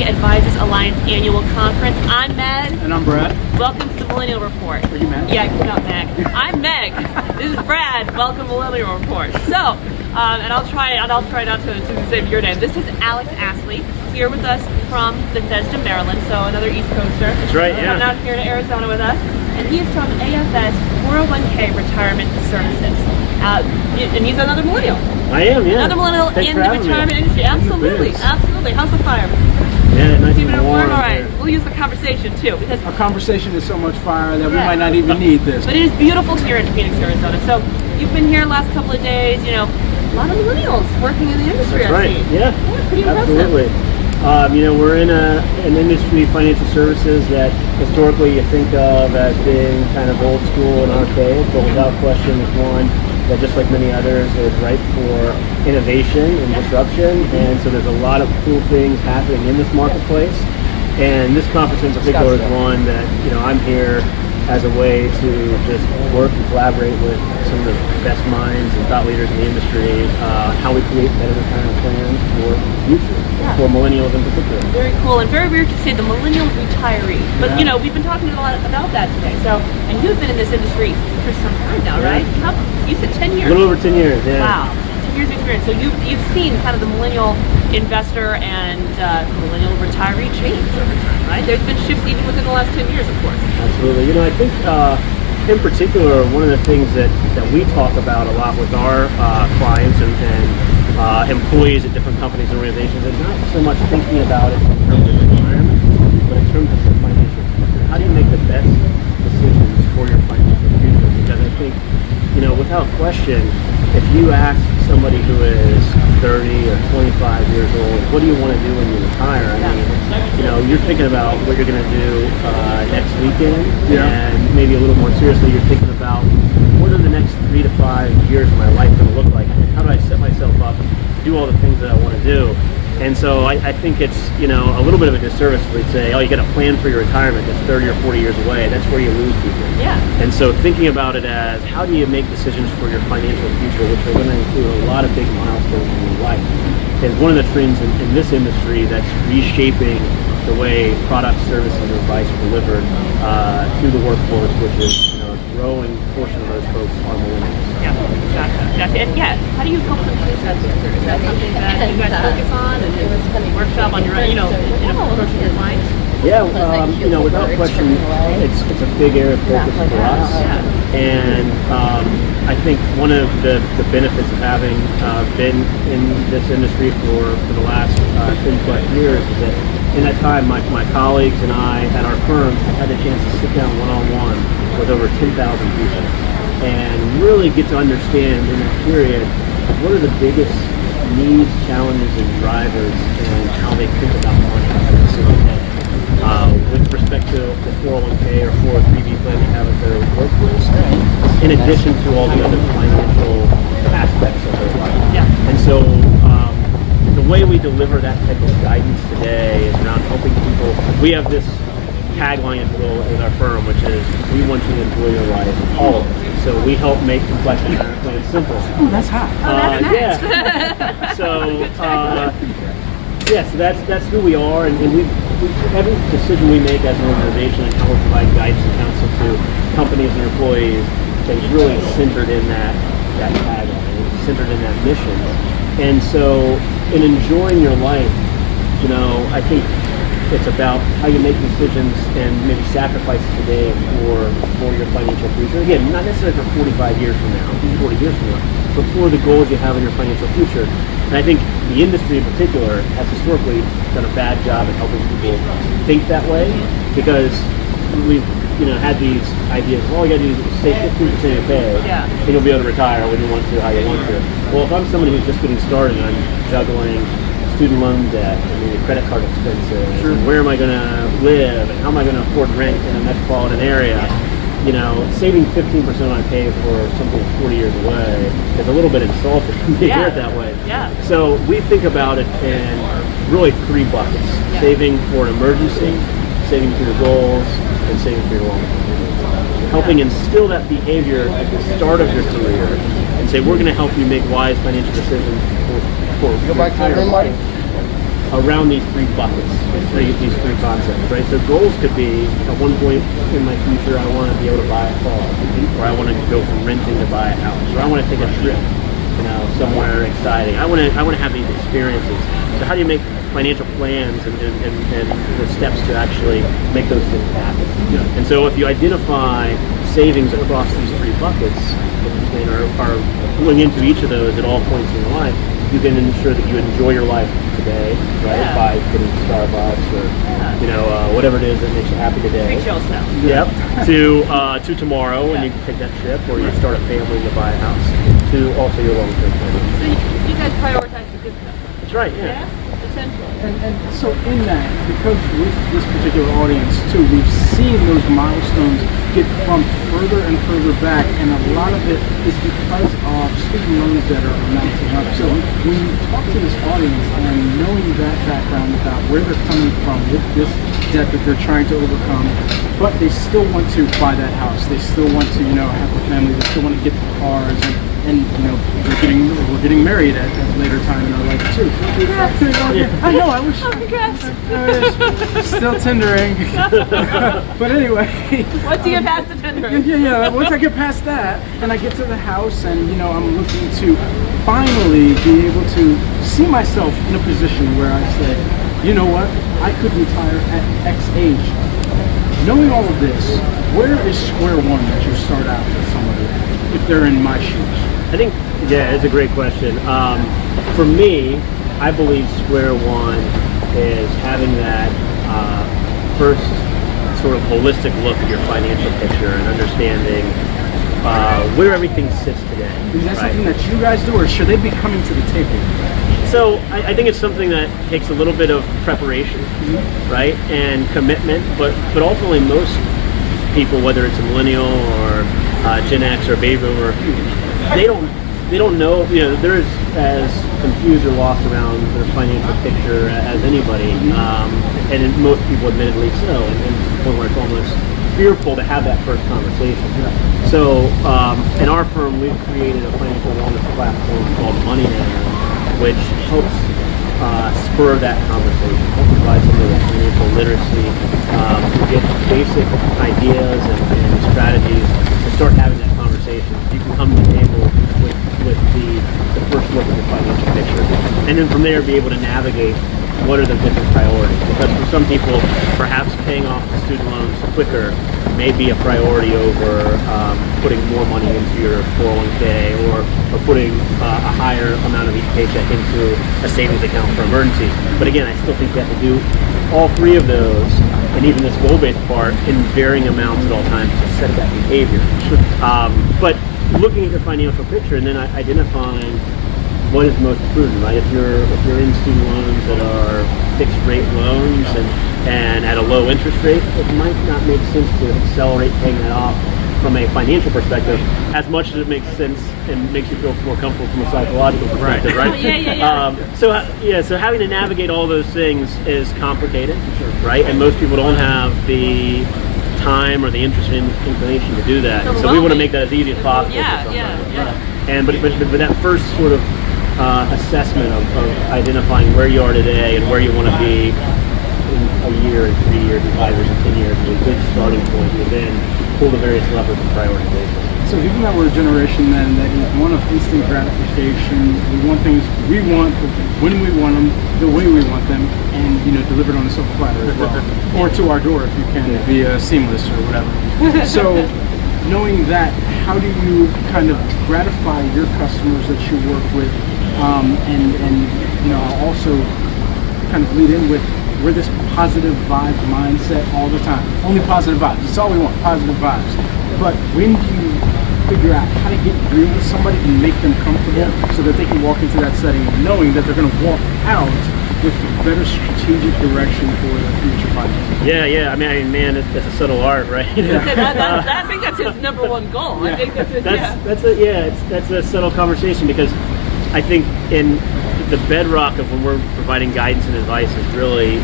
GRPAA Advisors Alliance Annual Conference. I'm Meg. And I'm Brad. Welcome to the Millennial Report. Are you Meg? Yeah, not Meg. I'm Meg. This is Brad. Welcome to Millennial Report. So, and I'll try not to say your name. This is Alex Assaley here with us from Bethesda, Maryland. So another East Coaster. That's right. Yeah. Coming out here to Arizona with us, and he is from AFS 401k Retirement Services. And he's another millennial. I am, yeah. Another millennial in the retirement industry. Absolutely, absolutely. How's the fire? Yeah, nice Keeping it and warm. warm? All right. There. We'll use the conversation too, because Our conversation is so much fire that we might not even need this. but it is beautiful here in Phoenix, Arizona. So you've been here the last couple of days. You know, a lot of millennials working in the industry. That's right. Yeah. Pretty Absolutely. impressive. You know, we're in an industry, financial services, that historically you think of as being kind of old school and archaic, but without question is one that, just like many others, is ripe for innovation and disruption. And so there's a lot of cool things happening in this marketplace. And this conference in particular is one that, you know, I'm here as a way to just work and collaborate with some of the best minds and thought leaders in the industry, how we create better retirement plans for the future, for millennials in particular. Very cool, and very weird to say the millennial retiree. But you know, we've been talking a lot about that today. So, and you've been in this industry for some time now, right? You said 10 years. A little over 10 years, yeah. Wow, 10 years of experience. So you've seen kind of the millennial investor and millennial retiree change over time, right? There's been shifts even within the last 10 years, of course. Absolutely. You know, I think in particular, one of the things that we talk about a lot with our clients and employees at different companies and organizations is not so much thinking about it in terms of retirement, but in terms of your financial future. How do you make the best decisions for your financial future? Because I think, you know, without question, if you ask somebody who is 30 or 25 years old, what do you want to do when you retire? I mean, you know, you're thinking about what you're going to do next weekend, and maybe a little more seriously, you're thinking about what are the next 3 to 5 years of my life going to look like? How do I set myself up to do all the things that I want to do? And so I think it's, you know, a little bit of a disservice if we say, oh, you got to plan for your retirement that's 30 or 40 years away. That's where you lose people. Yeah. And so thinking about it as, how do you make decisions for your financial future, which are going to include a lot of big milestones in your life, is one of the trends in this industry that's reshaping the way products, services, and advice are delivered to the workforce, which is, you know, a growing portion of those folks are millennials. Yeah, gotcha. And how do you help them choose that answer? Is that something that you guys focus on and workshop on your own, you know, in approaching your clients? Yeah, you know, without question, it's a big area of focus for us. And I think one of the benefits of having been in this industry for the last 10 plus years is that in that time, my colleagues and I at our firm had the chance to sit down one-on-one with over 10,000 people and really get to understand in that period what are the biggest needs, challenges, and drivers, and how they think about money every single day. With respect to the 401k or 403b plan they have at their workplace, in addition to all the other financial aspects of their life. Yeah. And so the way we deliver that type of guidance today is around helping people. We have this tagline, if you will, in our firm, which is, we want you to enjoy your life, all of it. So we help make complex retirement plans simple. Oh, that's hot. That's nice. Yeah. So, so that's who we are, and we every decision we make as an organization and how we provide guidance and counsel to companies and employees is really centered in that tagline, it's centered in that mission. And so, in enjoying your life, you know, I think it's about how you make decisions and maybe sacrifices today for your financial future. Again, not necessarily for 45 years from now, 40 years from now, but for the goals you have in your financial future. And I think the industry in particular has historically done a bad job at helping people think that way, because we've, you know, had these ideas, all you got to do is save 15% of your pay, and you'll be able to retire when you want to, how you want to. Well, if I'm somebody who's just getting started and I'm juggling student loan debt and maybe credit card expenses, and where am I going to live, and how am I going to afford rent in a metropolitan area, you know, saving 15% of my pay for something 40 years away is a little bit insulting to hear it that way. Yeah. So we think about it in really 3 buckets: saving for an emergency, saving for your goals, and saving for your long term. Helping instill that behavior at the start of your career and say, we're going to help you make wise financial decisions for your entire life. around these three buckets, these three concepts, right? So goals could be, at one point in my future, I want to be able to buy a car, or I want to go from renting to buy a house, or I want to take a trip, somewhere exciting. I want to have these experiences. So how do you make financial plans and the steps to actually make those things happen? And so if you identify savings across these three buckets and are going into each of those at all points in your life, you can ensure that you enjoy your life today, right? By getting Starbucks or whatever it is that makes you happy today. Big show stuff. Yep. To tomorrow when you take that trip, or you start a family to buy a house. To also your long-term planning. So you guys prioritize the good stuff. That's right. Yeah. Essentially. And so in that, because with this particular audience too, we've seen those milestones get bumped further and further back, and a lot of it is because of student loans that are mounting up. So when you talk to this audience and knowing that background about where they're coming from with this debt that they're trying to overcome, but they still want to buy that house, they still want to have a family, they still want to get the cars, and we're getting married at a later time in our life too. I know. I wish. Still tendering. But anyway. Once you get past the tendering. Yeah. Once I get past that, and I get to the house, and I'm looking to finally be able to see myself in a position where I say, you know what, I could retire at X age. Knowing all of this, where is square one that you start out with somebody if they're in my shoes? I think, it's a great question. For me, I believe square one is having that first sort of holistic look at your financial picture and understanding where everything sits today. Is that something that you guys do, or should they be coming to the table? So I think it's something that takes a little bit of preparation, right, and commitment, but ultimately most people, whether it's a millennial or Gen X or baby boomer, they don't know, they're as confused or lost around their financial picture as anybody, and most people admittedly so, and to the point where it's almost fearful to have that first conversation. So in our firm, we've created a financial wellness platform called Millennial, which helps spur that conversation, help provide some of that financial literacy, to get basic ideas and strategies to start having that conversation. You can come to the table with the first look at the financial picture, and then from there be able to navigate what are the different priorities. Because for some people, perhaps paying off the student loans quicker may be a priority over putting more money into your 401k or putting a higher amount of each paycheck into a savings account for emergencies. But again, I still think you have to do all three of those, and even this goal-based part, in varying amounts at all times to set that behavior. But looking at your financial picture and then identifying what is most prudent, right? If you're in student loans that are fixed rate loans and at a low interest rate, it might not make sense to accelerate paying that off from a financial perspective as much as it makes sense and makes you feel more comfortable from a psychological perspective, right? Yeah. So having to navigate all those things is complicated, right? And most people don't have the time or the interest and inclination to do that. So we want to make that as easy as possible. And but that first sort of assessment of identifying where you are today and where you want to be in a year and 3 years and 5 years and 10 years is a good starting point to then pull the various levers of prioritization. So given that we're a generation then that is one of instant gratification, we want things we want when we want them, the way we want them, and delivered on a silver platter as well, or to our door if you can via Seamless or whatever. So knowing that, how do you kind of gratify your customers that you work with, and also kind of lead in with we're this positive vibe mindset all the time. Only positive vibes. It's all we want, positive vibes. But when do you figure out how to get real with somebody and make them comfortable so that they can walk into that setting knowing that they're going to walk out with better strategic direction for their future finances? Yeah. I mean, man, that's a subtle art, right? I think that's his number one goal. I think that's a subtle conversation, because I think in the bedrock of when we're providing guidance and advice is really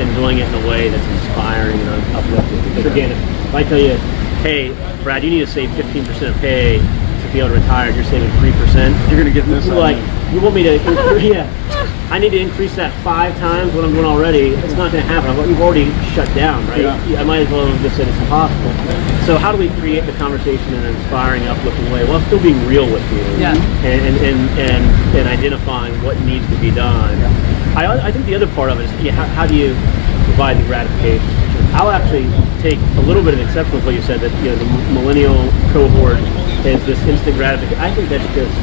enjoying it in a way that's inspiring and uplifting. Because again, if I tell you, hey, Brad, you need to save 15% of pay to be able to retire and you're saving 3%. You're gonna get this. You're like, you want me to yeah. I need to increase that 5 times what I'm doing already. It's not going to happen. You've already shut down, right? Yeah. I might as well have just said it's impossible. So how do we create the conversation in an inspiring, uplifting way while still being real with you? Yeah. And identifying what needs to be done. Yeah. I think the other part of it is how do you provide the gratification? I'll actually take a little bit of exception with what you said that the millennial cohort is this instant gratification. I think that's just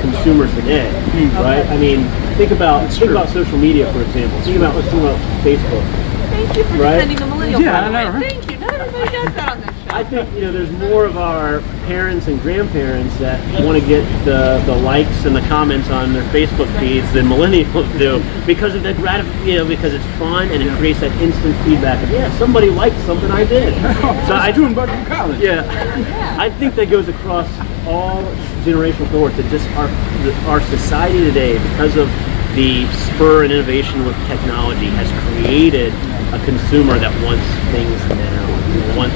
consumers today, right? I mean, think about social media, for example. Let's think about Facebook. Thank you for Right? defending the millennial. Yeah, by the I know, way. right? Thank you. Not everybody does that on this show. I think there's more of our parents and grandparents that want to get the likes and the comments on their Facebook feeds than millennials do because of the because it's fun and it creates that instant feedback of somebody liked something I did. So I doing better in college. Yeah, I think that goes across all generational cohorts. That just our society today, because of the spur and innovation with technology, has created a consumer that wants things now.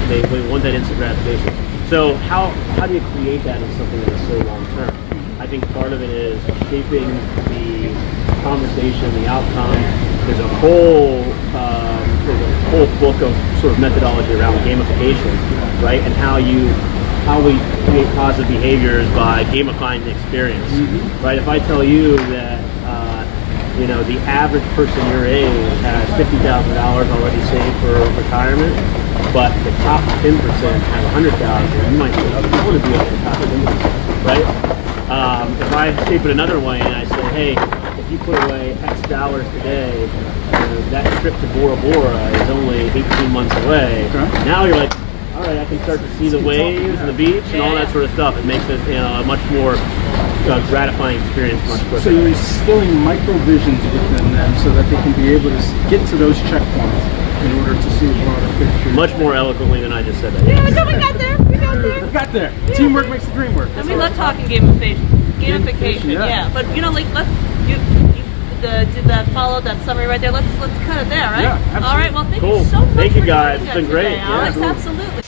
They want that instant gratification. So how do you create that in something that is so long term? I think part of it is shaping the conversation, the outcome. There's a whole book of sort of methodology around gamification, right? And how we create positive behaviors by gamifying the experience, right? If I tell you that the average person your age has $50,000 already saved for retirement, but the top 10% have $100,000, you might say, I want to be at the top 10%, right? If I shape it another way and I say, hey, if you put away X dollars today, that trip to Bora Bora is only 18 months away. Okay. Now you're like, all right, I can start to see the waves and the beach and all that sort of stuff. It makes it a much more gratifying experience much quicker. So you're instilling micro visions within them so that they can be able to get to those checkpoints in order to see a broader picture. Much more eloquently than I just said that. Yeah, no, we got there. We got there. We got there. Teamwork makes the dream work. And we love talking gamification. Yeah. But let's did that follow that summary right there? Let's cut it there, right? Yeah, absolutely. All right. Well, thank Cool. you so much. Thank you for guys. joining It's been us great. today, Yeah, Alex. Absolutely.